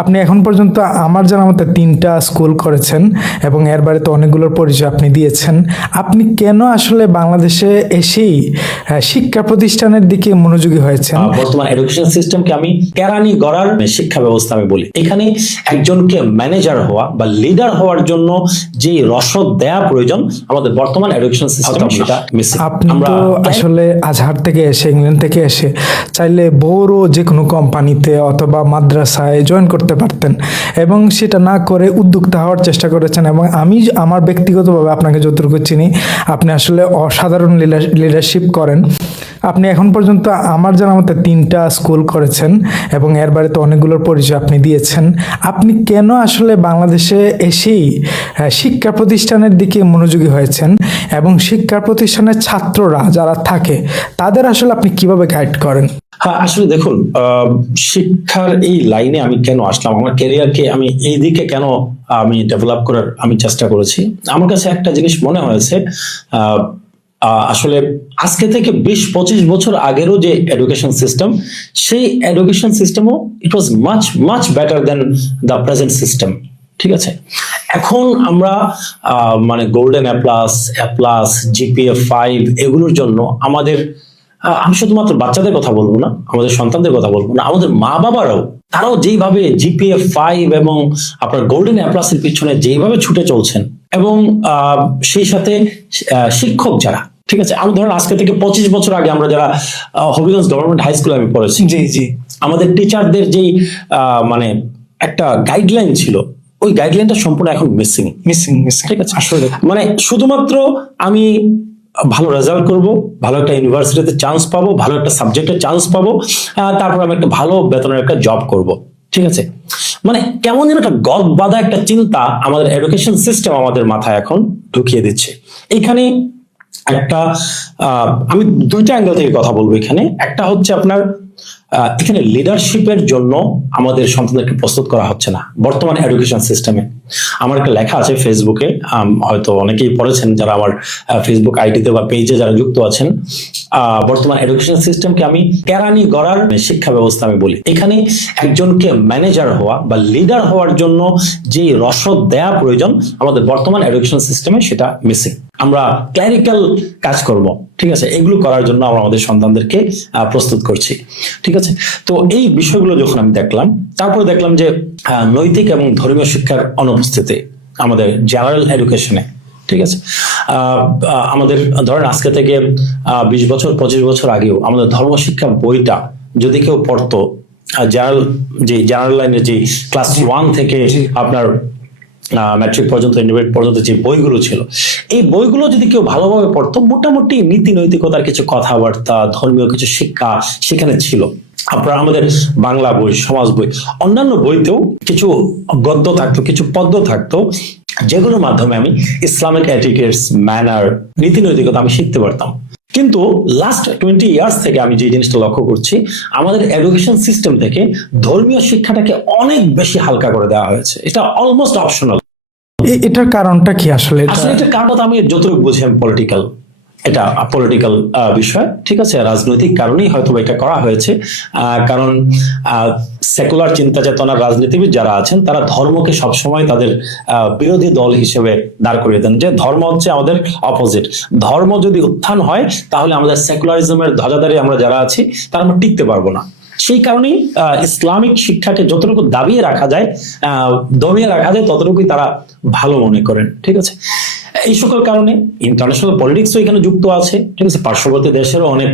আপনি এখন পর্যন্ত আমার জানা মতে 3টা স্কুল করেছেন এবং এর বাড়িতে অনেকগুলোর পরিচয় আপনি দিয়েছেন। আপনি কেন আসলে বাংলাদেশে এসেই শিক্ষা প্রতিষ্ঠানের দিকে মনোযোগী হয়েছেন? বর্তমান এডুকেশন সিস্টেমকে আমি কেরানি গড়ার শিক্ষা ব্যবস্থা আমি বলি। এখানে একজনকে ম্যানেজার হওয়া বা লিডার হওয়ার জন্য যে রসদ দেয়া প্রয়োজন আমাদের বর্তমান এডুকেশন সিস্টেম সেটা মিসিং। আপনি তো আসলে আজহার থেকে এসে, ইংল্যান্ড থেকে এসে চাইলে বড় যে কোনো কোম্পানিতে অথবা মাদ্রাসায় জয়েন করতে পারতেন এবং সেটা না করে উদ্যোক্তা হওয়ার চেষ্টা করেছেন। এবং আমি আমার ব্যক্তিগতভাবে আপনাকে যতটুকু চিনি, আপনি আসলে অসাধারণ লিডারশিপ করেন। আপনি এখন পর্যন্ত আমার জানা মতে 3টা স্কুল করেছেন এবং এর বাড়িতে অনেকগুলোর পরিচয় আপনি দিয়েছেন। আপনি কেন আসলে বাংলাদেশে এসেই শিক্ষা প্রতিষ্ঠানের দিকে মনোযোগী হয়েছেন এবং শিক্ষা প্রতিষ্ঠানের ছাত্ররা যারা থাকে তাদের আসলে আপনি কিভাবে গাইড করেন? হ্যাঁ, আসলে দেখুন, শিক্ষার এই লাইনে আমি কেন আসলাম, আমার ক্যারিয়ারকে আমি এই দিকে কেন আমি ডেভেলপ করার আমি চেষ্টা করেছি। আমার কাছে একটা জিনিস মনে হয়েছে, আসলে আজকে থেকে 20-25 বছর আগেরও যে এডুকেশন সিস্টেম, সেই এডুকেশন সিস্টেমও it was much much better than the present system. ঠিক আছে, এখন আমরা মানে গোল্ডেন এ প্লাস জিপিএ 5 এগুলোর জন্য আমাদের, আমি শুধুমাত্র বাচ্চাদের কথা বলবো না, আমাদের সন্তানদের কথা বলবো না, আমাদের মা বাবারাও তারাও যেইভাবে জিপিএ 5 এবং আপনার গোল্ডেন এ প্লাসের পিছনে যেইভাবে ছুটে চলছেন, এবং সেই সাথে শিক্ষক যারা, ঠিক আছে, আমি ধরেন আজকে থেকে 25 বছর আগে আমরা যারা হবিগঞ্জ গভর্নমেন্ট হাই স্কুলে আমি পড়েছি, জি, আমাদের টিচারদের যেই মানে একটা গাইডলাইন ছিল, ওই গাইডলাইনটা সম্পূর্ণ এখন মিসিং। ঠিক আছে, আসলে মানে শুধুমাত্র আমি ভালো রেজাল্ট করব, ভালো একটা ইউনিভার্সিটিতে চান্স পাবো, ভালো একটা সাবজেক্টে চান্স পাবো, তারপর আমি একটা ভালো বেতনের একটা জব করব। ঠিক আছে, মানে কেমন যেন একটা গদ বাঁধা একটা চিন্তা আমাদের এডুকেশন সিস্টেম আমাদের মাথায় এখন ঢুকিয়ে দিচ্ছে। এইখানে একটা আমি 2টা অ্যাঙ্গেল থেকে কথা বলবো এখানে। একটা হচ্ছে আপনার এখানে লিডারশিপের জন্য আমাদের সন্তানদেরকে প্রস্তুত করা হচ্ছে না বর্তমান এডুকেশন সিস্টেমে। আমার একটা লেখা আছে ফেসবুকে, হয়তো অনেকেই পড়েছেন যারা আমার ফেসবুক আইডিতে বা পেজে যারা যুক্ত আছেন। বর্তমান এডুকেশন সিস্টেমকে আমি কেরানি গড়ার শিক্ষা ব্যবস্থা আমি বলি। এখানে একজনকে ম্যানেজার হওয়া বা লিডার হওয়ার জন্য যে রসদ দেয়া প্রয়োজন আমাদের বর্তমান এডুকেশন সিস্টেমে সেটা মিসিং। আমরা ক্লারিক্যাল কাজকর্ম, ঠিক আছে, এগুলো করার জন্য আমরা আমাদের সন্তানদেরকে প্রস্তুত করছি। ঠিক আছে, তো এই বিষয়গুলো যখন আমি দেখলাম, তারপরে দেখলাম যে নৈতিক এবং ধর্মীয় শিক্ষার অনুপস্থিতি আমাদের জেনারেল এডুকেশনে। ঠিক আছে, আমাদের ধরেন আজকে থেকে 20 বছর 25 বছর আগেও আমাদের ধর্ম শিক্ষা বইটা যদি কেউ পড়তো, জেনারেল লাইনের যে ক্লাস 1 থেকে আপনার ম্যাট্রিক পর্যন্ত, ইন্টারমিডিয়েট পর্যন্ত যে বইগুলো ছিল, এই বইগুলো যদি কেউ ভালোভাবে পড়তো, মোটামুটি নীতি নৈতিকতার কিছু কথাবার্তা, ধর্মীয় কিছু শিক্ষা সেখানে ছিল। আপনার আমাদের বাংলা বই, সমাজ বই, অন্যান্য বইতেও কিছু গদ্য থাকতো, কিছু পদ্য থাকতো, যেগুলোর মাধ্যমে আমি ইসলামিক এটিকেটস, ম্যানার, নীতি নৈতিকতা আমি শিখতে পারতাম। কিন্তু লাস্ট 20 ইয়ার্স থেকে আমি যে জিনিসটা লক্ষ্য করছি, আমাদের এডুকেশন সিস্টেম থেকে ধর্মীয় শিক্ষাটাকে অনেক বেশি হালকা করে দেওয়া হয়েছে। এটা অলমোস্ট অপশনাল। এটার কারণটা কি আসলে? এটার কারণটা আমি যতটুকু বুঝি আমি পলিটিক্যাল, এটা পলিটিক্যাল বিষয়। ঠিক আছে, রাজনৈতিক কারণেই হয়তো এটা করা হয়েছে। কারণ সেকুলার চিন্তা চেতনার রাজনীতিবিদ যারা আছেন তারা ধর্মকে সবসময় তাদের বিরোধী দল হিসেবে দাঁড় করিয়ে দেন, যে ধর্ম হচ্ছে আমাদের অপোজিট। ধর্ম যদি উত্থান হয় তাহলে আমাদের সেকুলারিজমের ধ্বজাধারী আমরা যারা আছি তারা আমরা টিকতে পারবো না। সেই কারণেই ইসলামিক শিক্ষাকে যতটুকু দমিয়ে রাখা যায় ততটুকুই তারা ভালো মনে করেন। ঠিক আছে, এই সকল কারণে ইন্টারন্যাশনাল পলিটিক্সও এখানে যুক্ত আছে। ঠিক আছে, পার্শ্ববর্তী দেশেরও অনেক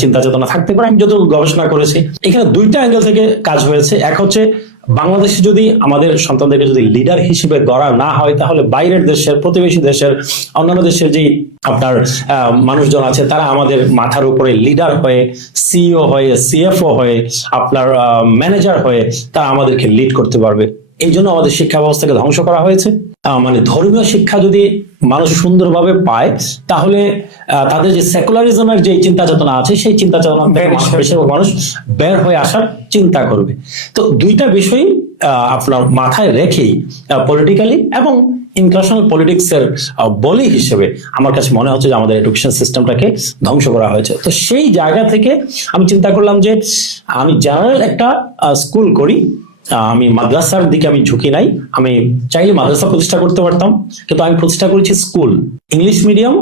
চিন্তা চেতনা থাকতে পারে। আমি যত গবেষণা করেছি এখানে 2টা অ্যাঙ্গেল থেকে কাজ হয়েছে। এক হচ্ছে বাংলাদেশে যদি আমাদের সন্তানদেরকে যদি লিডার হিসেবে গড়া না হয়, তাহলে বাইরের দেশের, প্রতিবেশী দেশের, অন্যান্য দেশের যে আপনার মানুষজন আছে তারা আমাদের মাথার উপরে লিডার হয়ে, সিইও হয়ে, সিএফও হয়ে, আপনার ম্যানেজার হয়ে তারা আমাদেরকে লিড করতে পারবে। এই জন্য আমাদের শিক্ষা ব্যবস্থাকে ধ্বংস করা হয়েছে। মানে ধর্মীয় শিক্ষা যদি মানুষ সুন্দরভাবে পায়, তাহলে তাদের যে সেকুলারিজমের যে চিন্তা চেতনা আছে সেই চিন্তা চেতনা বেশিরভাগ মানুষ বের হয়ে আসার চিন্তা করবে। তো 2টা বিষয় আপনার মাথায় রেখেই পলিটিক্যালি এবং ইন্টারন্যাশনাল পলিটিক্স এর বলি হিসেবে আমার কাছে মনে হচ্ছে যে আমাদের এডুকেশন সিস্টেমটাকে ধ্বংস করা হয়েছে। তো সেই জায়গা থেকে আমি চিন্তা করলাম যে আমি জেনারেল একটা স্কুল করি, আমি মাদ্রাসার দিকে আমি ঝুঁকি নাই, আমি চাইলে মাদ্রাসা প্রতিষ্ঠা করতে পারতাম, কিন্তু আমি প্রতিষ্ঠা করেছি school, English medium,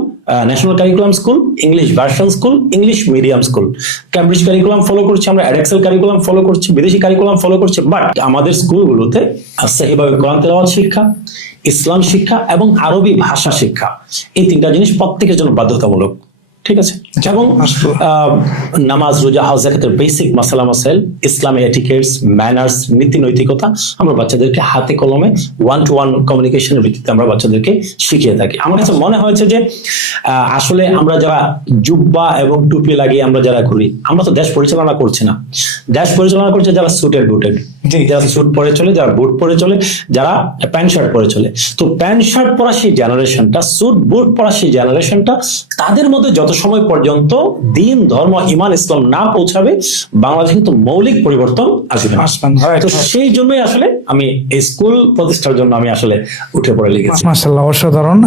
national curriculum school, English version school, English medium school, Cambridge curriculum follow করছি আমরা, এডেক্সেল কারিকুলাম ফলো করছি, বিদেশি কারিকুলাম ফলো করছি। বাট আমাদের স্কুলগুলোতে সেভাবে কোরআন তেলাওয়াত শিক্ষা, ইসলাম শিক্ষা এবং আরবি ভাষা শিক্ষা, এই তিনটা জিনিস প্রত্যেকের জন্য বাধ্যতামূলক। ঠিক আছে, এবং নামাজ, রোজা, হজ, যাকাতের বেসিক মাসালা মাসাইল, ইসলামী এটিকেটস, ম্যানার্স, নীতি নৈতিকতা আমরা বাচ্চাদেরকে হাতে কলমে 1-to-1 কমিউনিকেশনের ভিত্তিতে আমরা বাচ্চাদেরকে শিখিয়ে থাকি। আমার কাছে মনে হয়েছে যে আসলে আমরা যারা জুব্বা এবং টুপি লাগিয়ে আমরা যারা ঘুরি, আমরা তো দেশ পরিচালনা করছি না, দেশ পরিচালনা করছে যারা সুটেড বুটেড, যারা স্যুট পরে চলে, যারা বুট পরে চলে, যারা প্যান্ট শার্ট পরে চলে। তো প্যান্ট শার্ট পরা সেই জেনারেশনটা, স্যুট বুট পরা সেই জেনারেশনটা, তাদের মধ্যে যত সময় পর্যন্ত দিন, ধর্ম, ইমান, ইসলাম না পৌঁছাবে, বাংলাদেশে কিন্তু মৌলিক পরিবর্তন আসবে না। তো সেই জন্যই আসলে আমি এই স্কুল প্রতিষ্ঠার জন্য আমি আসলে উঠে পড়ে লেগেছি। মাশাআল্লাহ, অসাধারণ।